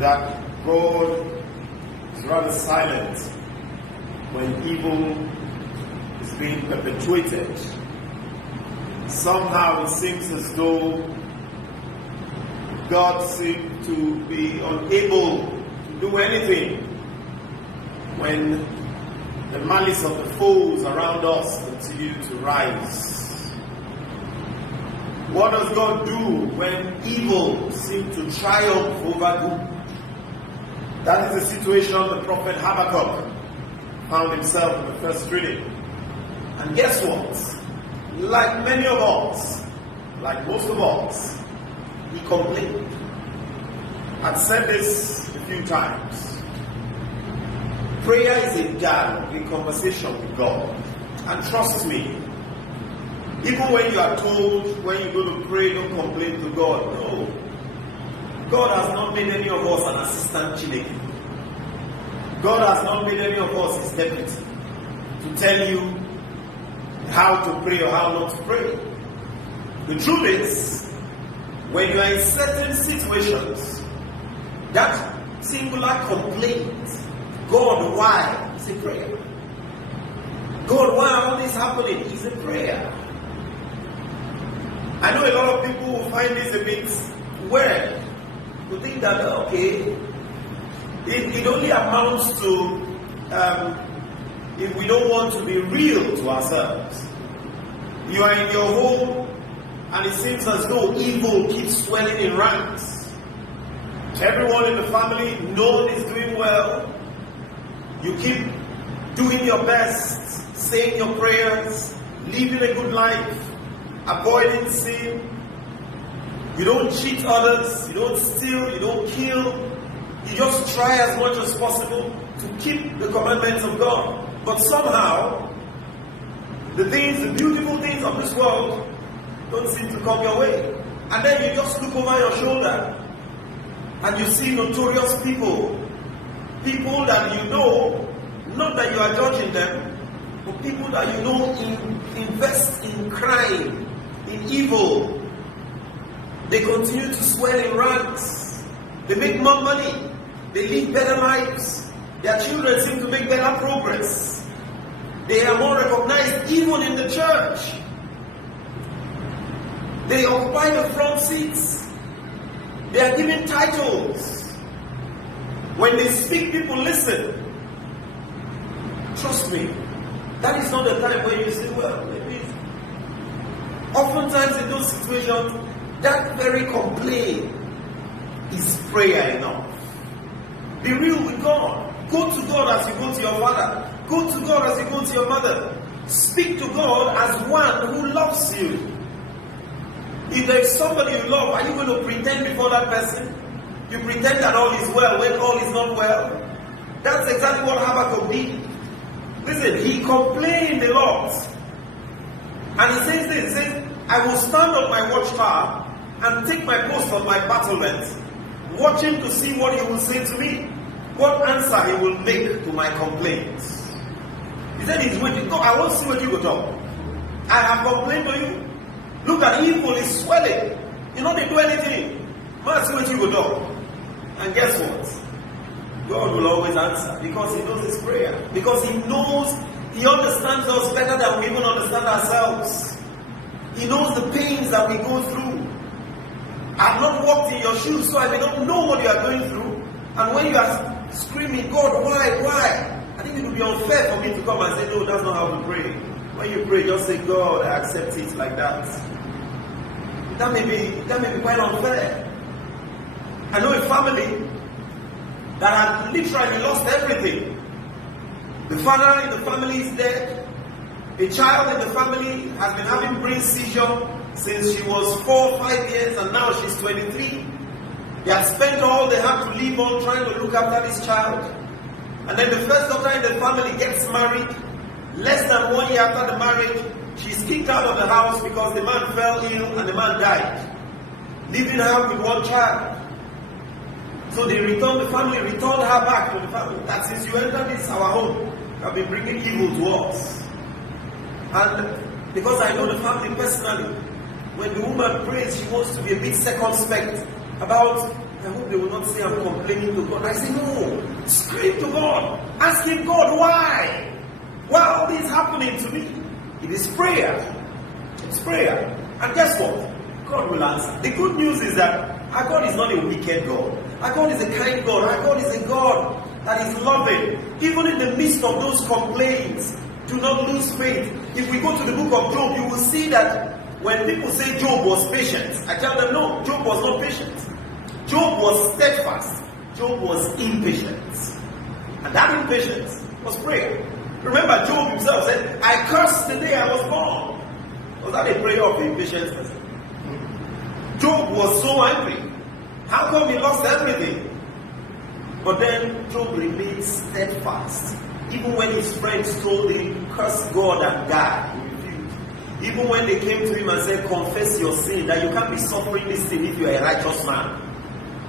That God is rather silent when evil is being perpetuated. Somehow it seems as though God seems to be unable to do anything when the malice of the foes around us continue to rise. What does God do when evil seems to triumph over good? That is the situation the prophet Habakkuk found himself in the first reading. And guess what? Like many of us, like most of us, he complained. I've said this a few times. Prayer is a dialogue, a conversation with God. And trust me, even when you are told, when you go to pray, don't complain to God. No. God has not made any of us an assistant Chineke. God has not made any of us his deputy to tell you how to pray or how not to pray. The truth is, when you are in certain situations, that singular complaint, God, why? It's a prayer. God, why all this happening? It's a prayer. I know a lot of people will find this a bit weird. To think that, okay, it only amounts to, if we don't want to be real to ourselves. You are in your home and it seems as though evil keeps swelling in ranks. Everyone in the family, no one is doing well. You keep doing your best, saying your prayers, living a good life, avoiding sin. You don't cheat others, you don't steal, you don't kill. You just try as much as possible to keep the commandments of God. But somehow, the beautiful things of this world don't seem to come your way. And then you just look over your shoulder and you see notorious people. People that you know, not that you are judging them, but people that you know invest in crime, in evil. They continue to swell in ranks. They make more money. They live better lives. Their children seem to make better progress. They are more recognized even in the church. They occupy the front seats. They are given titles. When they speak, people listen. Trust me, that is not the time when you say, well, maybe. Oftentimes in those situations, that very complaint is prayer enough. Be real with God. Go to God as you go to your father. Go to God as you go to your mother. Speak to God as one who loves you. If there is somebody you love, are you going to pretend before that person? You pretend that all is well when all is not well? That's exactly what Habakkuk did. Listen, he complained a lot. And he says this, he says, I will stand on my watchtower and take my post on my battlement, watching to see what he will say to me, what answer he will make to my complaints. He said he's waiting. No, I won't see what you go talk. I have complained to you. Look at evil is swelling. You know they do anything. I see what you go talk. And guess what? God will always answer because he knows his prayer. Because he knows, he understands us better than we even understand ourselves. He knows the pains that we go through. I've not walked in your shoes, so I may not know what you are going through. And when you are screaming, God, why? I think it would be unfair for me to come and say, no, that's not how to pray. When you pray, just say, God, I accept it like that. That may be quite unfair. I know a family that had literally lost everything. The father in the family is dead. A child in the family has been having brain seizure since she was 4 or 5 years, and now she's 23. They have spent all they have to live on trying to look after this child. And then the first daughter in the family gets married, Less than 1 year after the marriage, she's kicked out of the house because the man fell ill and the man died, leaving her with one child. So the family returned her back to the family. That since you entered this our home, you have been bringing evil to us. And because I know the family personally, when the woman prays, she wants to be a bit circumspect about, I hope they will not say I'm complaining to God. I say, no, scream to God. Ask him, God, why? Why are all this happening to me? It is prayer. It's prayer. And guess what? God will answer. The good news is that our God is not a wicked God. Our God is a kind God. Our God is a God that is loving. Even in the midst of those complaints, do not lose faith. If we go to the book of Job, you will see that when people say Job was patient, I tell them no, Job was not patient. Job was steadfast. Job was impatient. And that impatience was prayer. Remember, Job himself said, I cursed the day I was born. Was that a prayer of impatience? Job was so angry. How come he lost everything? But then Job remained steadfast. Even when his friends told him, curse God and die, he refused. Even when they came to him and said, confess your sin, that you can't be suffering this thing if you are a righteous man.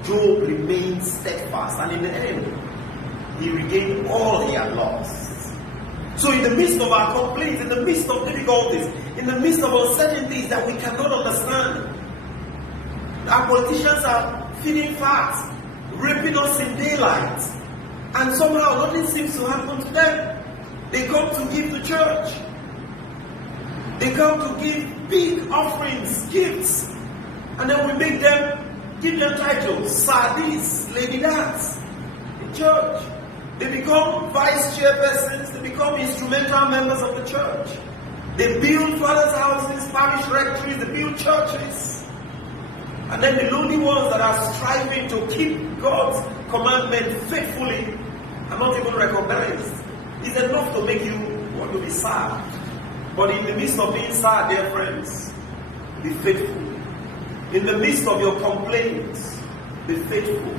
Job remained steadfast, and in the end, he regained all he had lost. So in the midst of our complaints, in the midst of difficulties, in the midst of uncertainties that we cannot understand, our politicians are feeding fat, raping us in daylight, and somehow nothing seems to happen to them. They come to give to church. They come to give big offerings, gifts, and then we make them give them titles, Sir this, Lady that, in church. They become vice chairpersons, they become instrumental members of the church. They build fathers' houses, parish rectories, they build churches. And then the lonely ones that are striving to keep God's commandment faithfully are not even recognized. It's enough to make you want to be sad. But in the midst of being sad, dear friends, be faithful. In the midst of your complaints, be faithful,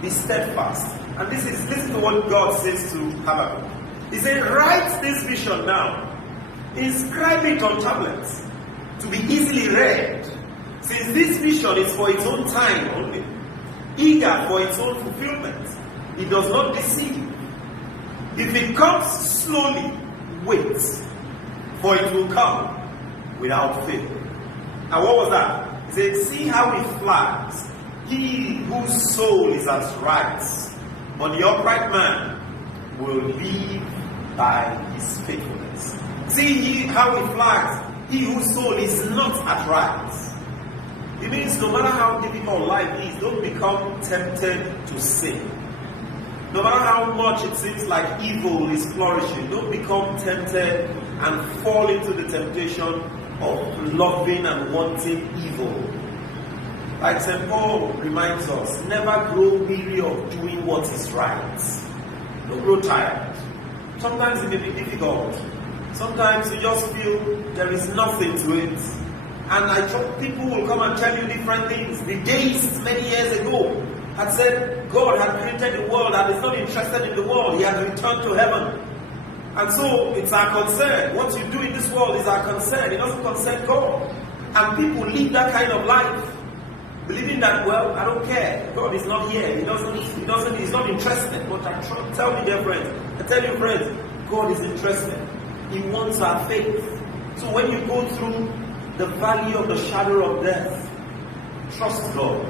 be steadfast. And listen to what God says to Habakkuk. He said, write this vision down, inscribe it on tablets to be easily read, since this vision is for its own time only, eager for its own fulfillment. It does not deceive. If it comes slowly, wait, for it will come without fail. And what was that? He said, see how he flies, he whose soul is as right, but the upright man will live by his faithfulness. See how he flies, he whose soul is not at right. It means no matter how difficult life is, don't become tempted to sin. No matter how much it seems like evil is flourishing, don't become tempted and fall into the temptation of loving and wanting evil. Like St. Paul reminds us, never grow weary of doing what is right. Don't grow tired. Sometimes it may be difficult. Sometimes you just feel there is nothing to it. And I thought people will come and tell you different things. The days many years ago had said God had created the world and is not interested in the world. He has returned to heaven. And so it's our concern. What you do in this world is our concern. It doesn't concern God. And people live that kind of life, believing that, well, I don't care. God is not here. He's not interested. But tell me, dear friends, I tell you, friends, God is interested. He wants our faith. So when you go through the valley of the shadow of death, trust God.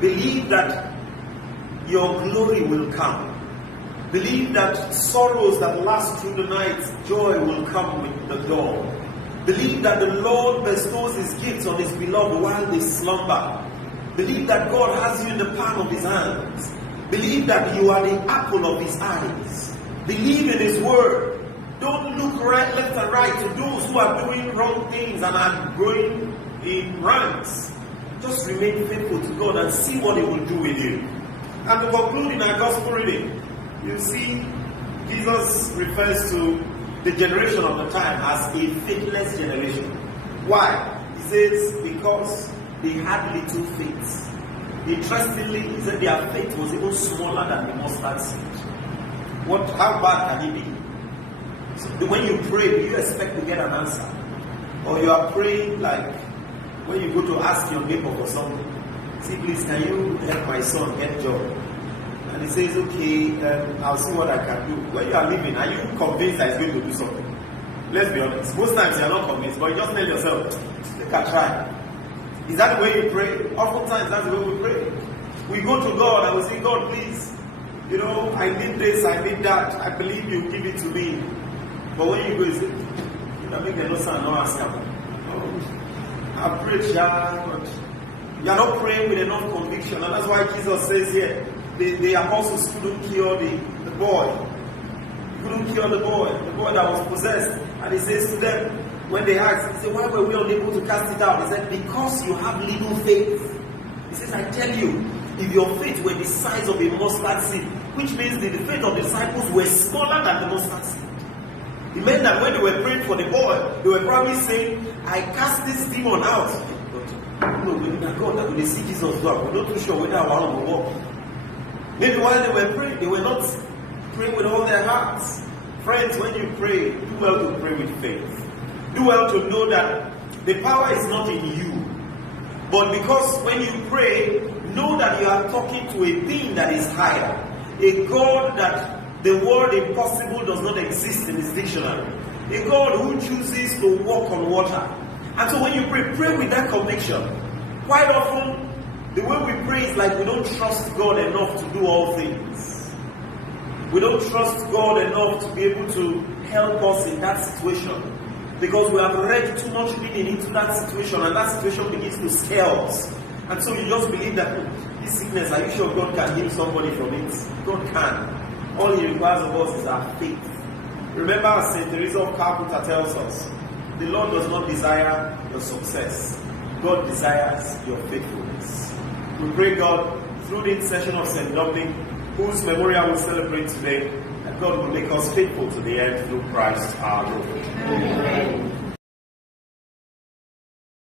Believe that your glory will come. Believe that sorrows that last through the night, joy will come with the dawn. Believe that the Lord bestows his gifts on his beloved while they slumber. Believe that God has you in the palm of his hands. Believe that you are the apple of his eyes. Believe in his word. Don't look right, left and right to those who are doing wrong things and are growing in ranks. Just remain faithful to God and see what he will do with you. And to conclude in our gospel reading, you see Jesus refers to the generation of the time as a faithless generation. Why? He says because they had little faith. Interestingly, he said their faith was even smaller than the mustard seed. How bad can it be? So when you pray, do you expect to get an answer? Or you are praying like when you go to ask your neighbor for something. Say, please, can you help my son get a job? And he says, okay, I'll see what I can do. When you are leaving, are you convinced that he's going to do something? Let's be honest. Most times you are not convinced, but you just tell yourself, take a try. Is that the way you pray? Oftentimes that's the way we pray. We go to God and we say, God, please, I need this, I need that. I believe you give it to me. But when you go, you say, I make no sound, no answer. I pray, but you are not praying with enough conviction. And that's why Jesus says here, the apostles couldn't cure the boy. Couldn't cure the boy that was possessed. And he says to them, when they asked, he said, why were we unable to cast it out? He said, because you have little faith. He says, I tell you, if your faith were the size of a mustard seed, which means the faith of the disciples were smaller than the mustard seed. It meant that when they were praying for the boy, they were probably saying, I cast this demon out. But no, we need God that when they see Jesus do it, we're not too sure whether our arm will work. Maybe while they were praying, they were not praying with all their hearts. Friends, when you pray, do well to pray with faith. Do well to know that the power is not in you. But because when you pray, know that you are talking to a being that is higher. A God that the word impossible does not exist in his dictionary. A God who chooses to walk on water. And so when you pray, pray with that conviction. Quite often, the way we pray is like we don't trust God enough to do all things. We don't trust God enough to be able to help us in that situation. Because we have read too much meaning into that situation, and that situation begins to scare us. And so you just believe that this sickness, are you sure God can heal somebody from it? God can. All he requires of us is our faith. Remember, as St. Teresa of Calcutta tells us, the Lord does not desire your success. God desires your faithfulness. We pray God, through the intercession of St. Dominic, whose memorial we celebrate today, that God will make us faithful to the end through Christ our Lord. Amen.